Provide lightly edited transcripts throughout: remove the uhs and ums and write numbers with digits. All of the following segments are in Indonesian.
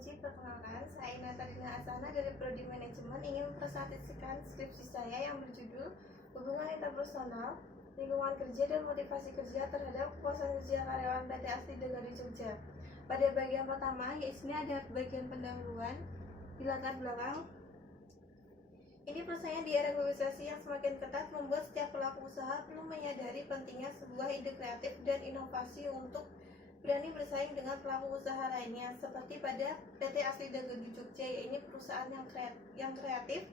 Puji, perkenalkan, saya Natalina Asana dari Prodi Manajemen ingin mempresentasikan skripsi saya yang berjudul Hubungan Interpersonal, Lingkungan Kerja dan Motivasi Kerja terhadap Kepuasan Kerja Karyawan PT Asli di Jogja. Pada bagian pertama, yaitu ada bagian pendahuluan di latar belakang. Ini persaingan di era globalisasi yang semakin ketat membuat setiap pelaku usaha perlu menyadari pentingnya sebuah ide kreatif dan inovasi untuk berani bersaing dengan pelaku usaha lainnya, seperti pada PT Asli di Jogja, yaitu perusahaan yang kreatif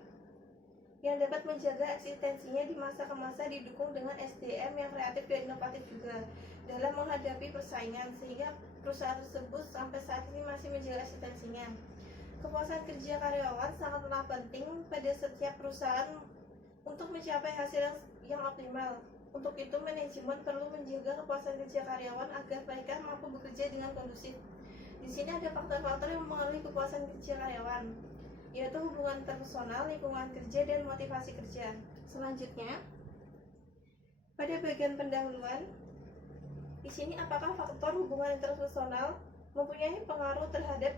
yang dapat menjaga eksistensinya di masa ke masa, didukung dengan SDM yang kreatif dan inovatif juga dalam menghadapi persaingan, sehingga perusahaan tersebut sampai saat ini masih menjaga eksistensinya. Kepuasan kerja karyawan sangatlah penting pada setiap perusahaan untuk mencapai hasil yang optimal. Untuk itu, manajemen perlu menjaga kepuasan kerja karyawan agar mereka mampu bekerja dengan kondusif. Di sini ada faktor-faktor yang mempengaruhi kepuasan kerja karyawan, yaitu hubungan interpersonal, lingkungan kerja, dan motivasi kerja. Selanjutnya, pada bagian pendahuluan, di sini apakah faktor hubungan interpersonal mempunyai pengaruh terhadap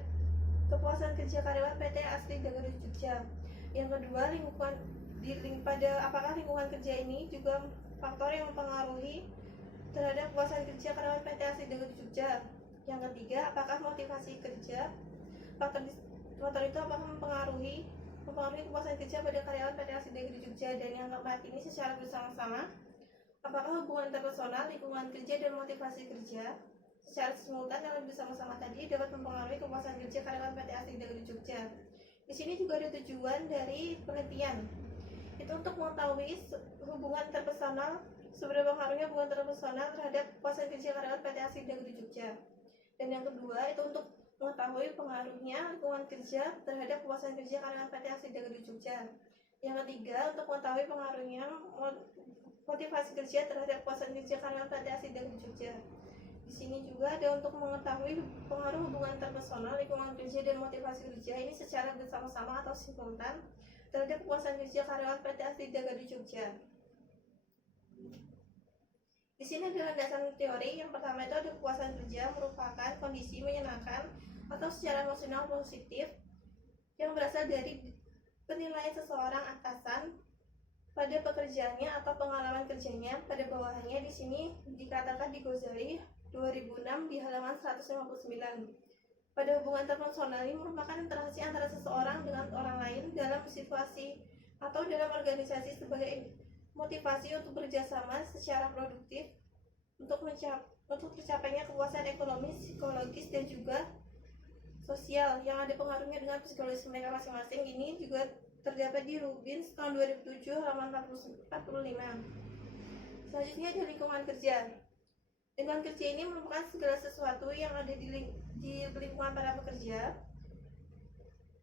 kepuasan kerja karyawan PT Asli di Jogja. Yang kedua, apakah lingkungan kerja ini juga faktor yang mempengaruhi terhadap kepuasan kerja karyawan PT Asli di Jogja. Yang ketiga, apakah motivasi kerja faktor itu apakah mempengaruhi kepuasan kerja pada karyawan PT Asli di Jogja. Dan yang keempat ini secara bersama-sama, apakah hubungan interpersonal, lingkungan kerja, dan motivasi kerja secara simultan yang bersama-sama tadi dapat mempengaruhi kepuasan kerja karyawan PT Asli di Jogja. Di sini juga ada tujuan dari penelitian, itu untuk mengetahui hubungan interpersonal, seberapa pengaruhnya hubungan interpersonal terhadap kepuasan kerja karyawan PT Asli di Jogja. Dan yang kedua itu untuk mengetahui pengaruhnya lingkungan kerja terhadap kepuasan kerja karyawan PT Asli di Jogja. Yang ketiga, untuk mengetahui pengaruhnya motivasi kerja terhadap kepuasan kerja karyawan PT Asli di Jogja. Di sini juga ada untuk mengetahui pengaruh hubungan interpersonal, lingkungan kerja, dan motivasi kerja ini secara bersama-sama atau simultan terhadap kepuasan kerja karyawan PT Asli di Jogja. Di sini ada landasan teori. Yang pertama itu ada kepuasan kerja merupakan kondisi menyenangkan atau secara emosional positif yang berasal dari penilaian seseorang atasan pada pekerjaannya atau pengalaman kerjanya pada bawahannya. Di sini dikatakan di Ghazali 2006 di halaman 159. Pada hubungan interpersonal ini merupakan interaksi antara seseorang dengan orang lain dalam situasi atau dalam organisasi sebagai motivasi untuk bekerjasama secara produktif untuk tercapainya kepuasan ekonomi, psikologis, dan juga sosial yang ada pengaruhnya dengan psikologis mereka masing-masing. Ini juga terdapat di Rubins tahun 2007 halaman 45. Selanjutnya ada lingkungan kerja. Lingkungan kerja ini merupakan segala sesuatu yang ada di lingkungan para pekerja.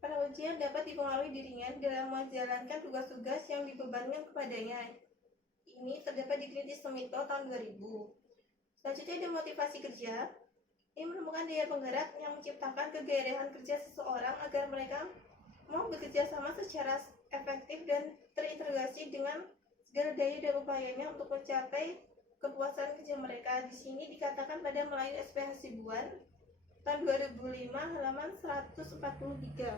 Para pekerja yang dapat dipengaruhi dirinya dalam menjalankan tugas-tugas yang dibebankan kepadanya. Ini terdapat di Kritis Semito tahun 2000. Selanjutnya ada motivasi kerja. Ini merupakan daya penggerak yang menciptakan kegairahan kerja seseorang agar mereka mau bekerja sama secara efektif dan terintegrasi dengan segala daya dan upayanya untuk mencapai kepuasan kerja mereka. Di sini dikatakan pada melalui SPH Hasibuan tahun 2005 halaman 143.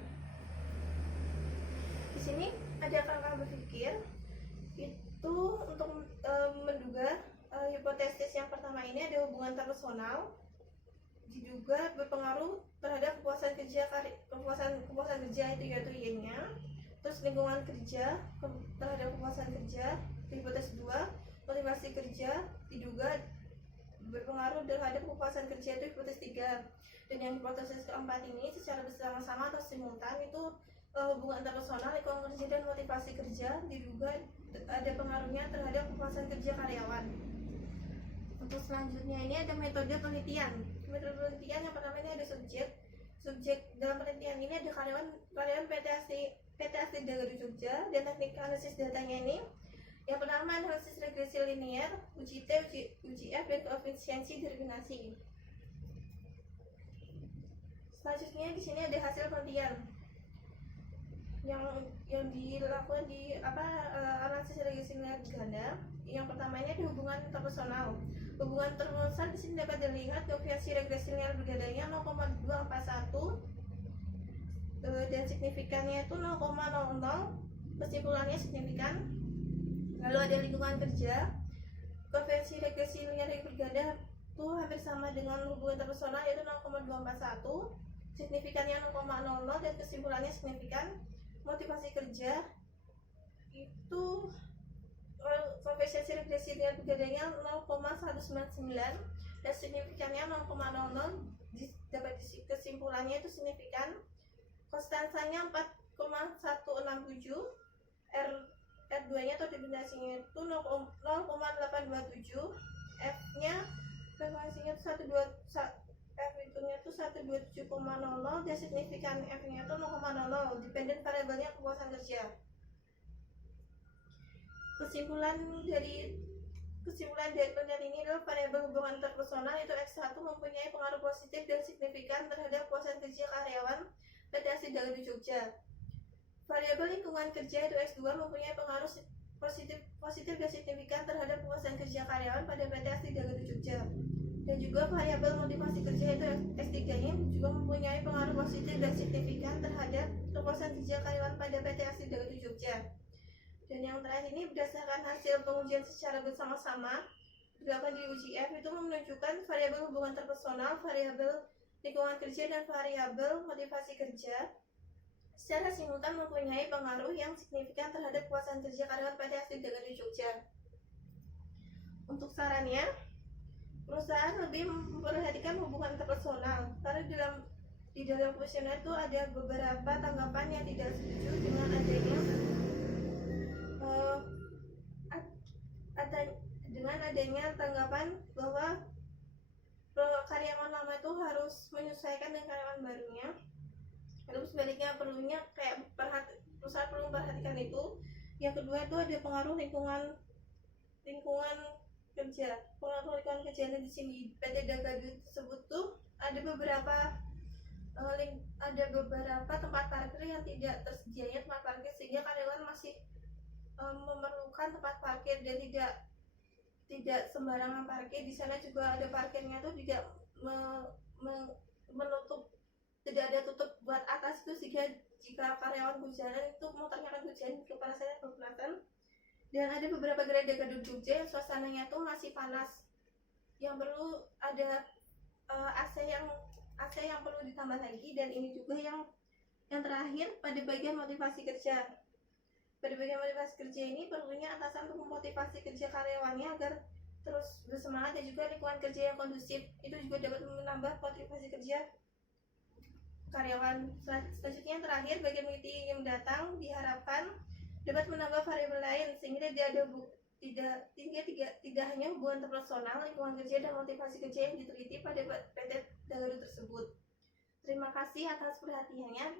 Di sini ada kerangka berpikir itu untuk menduga hipotesis yang pertama ini ada hubungan interpersonal diduga berpengaruh terhadap kepuasan kerja itu yaitu Y-nya. Terus lingkungan kerja terhadap kepuasan kerja, hipotesis 2. Motivasi kerja diduga berpengaruh terhadap kepuasan kerja itu hipotesis 3. Dan yang hipotesis keempat ini secara bersama-sama atau simultan itu hubungan interpersonal, lingkungan kerja, dan motivasi kerja diduga ada pengaruhnya terhadap kepuasan kerja karyawan. Untuk selanjutnya ini ada metode penelitian. Metode penelitian yang pertama ini ada subjek dalam penelitian ini ada karyawan PT Asli di Jogja, dan teknik analisis datanya ini yang pertama analisis regresi linear, uji T, uji F, dan koefisiensi diskriminasi. Selanjutnya di sini ada hasil penelitian yang dilakukan di analisis regresi linear ganda. Yang pertama ini ada hubungan interpersonal. Hubungan interpersonal di sini dapat dilihat koefisien regresi linear bergandanya 0,241 signifikannya itu 0,00, kesimpulannya signifikan. Lalu ada lingkungan kerja, koefisien regresi linear yang berganda itu hampir sama dengan hubungan interpersonal yaitu 0,241, signifikannya 0,00 dan kesimpulannya signifikan. Motivasi kerja itu koefisien regresi linear bergandanya 0,199 dan signifikannya 0,00, dapat kesimpulannya itu signifikan. Konstansanya 4,167, R2 nya atau definisinya itu 0,827, F nya frekuensinya itu 12, F hitungnya itu 127,00 dan signifikan F nya itu 0,00, dependent variabelnya kepuasan kerja. Kesimpulan dari penelitian ini adalah variabel hubungan interpersonal itu X1 mempunyai pengaruh positif dan signifikan terhadap kepuasan kerja karyawan PT Asli Dagadu Jogja. Variabel lingkungan kerja itu X2 mempunyai pengaruh positif dan signifikan terhadap kepuasan kerja karyawan pada PT Asli Dagadu Jogja. Dan juga variabel motivasi kerja itu X3-nya juga mempunyai pengaruh positif dan signifikan terhadap kepuasan kerja karyawan pada PT Asli Dagadu Jogja. Dan yang terakhir ini berdasarkan hasil pengujian secara bersama-sama dilakukan di UGF itu menunjukkan variabel hubungan interpersonal, variabel lingkungan kerja dan variabel motivasi kerja secara simultan mempunyai pengaruh yang signifikan terhadap kepuasan kerja karyawan PT Asli Dagadu Jogja. Untuk sarannya, perusahaan lebih memperhatikan hubungan interpersonal karena di dalam kuesioner itu ada beberapa tanggapan yang tidak setuju dengan adanya tanggapan bahwa karyawan lama itu harus menyesuaikan dengan karyawan barunya. Lalu sebaliknya perusahaan perlu memperhatikan itu. Yang kedua itu ada pengaruh lingkungan kerja. Pengaruh lingkungan kerja di sini PT Dagadu tersebut tuh ada beberapa tempat parkir yang tidak tersedianya tempat parkir sehingga karyawan masih memerlukan tempat parkir dan tidak sembarangan parkir. Di sana juga ada parkirnya tuh tidak menutup, tidak ada tutup buat atas itu sehingga jika karyawan hujanan itu motornya akan hujan kepala saya kelihatan. Dan ada beberapa gerai Dagadu Jogja yang suasananya tuh masih panas, yang perlu ada AC yang perlu ditambah lagi. Dan ini juga yang terakhir pada bagian motivasi kerja. Pada bagian motivasi kerja ini perlunya atasan untuk memotivasi kerja karyawannya agar terus bersemangat dan juga lingkungan kerja yang kondusif itu juga dapat menambah motivasi kerja karyawan. Selanjutnya yang terakhir, bagian peneliti yang datang diharapkan dapat menambah variabel lain sehingga tidak hanya hubungan interpersonal, lingkungan kerja dan motivasi kerja yang diteliti pada PT Dagadu tersebut. Terima kasih atas perhatiannya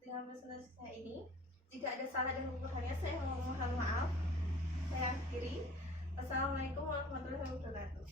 dengan presentasi saya ini. Jika ada salah dan kekurangannya saya mohon maaf. Saya akhiri. Wassalamualaikum warahmatullahi wabarakatuh.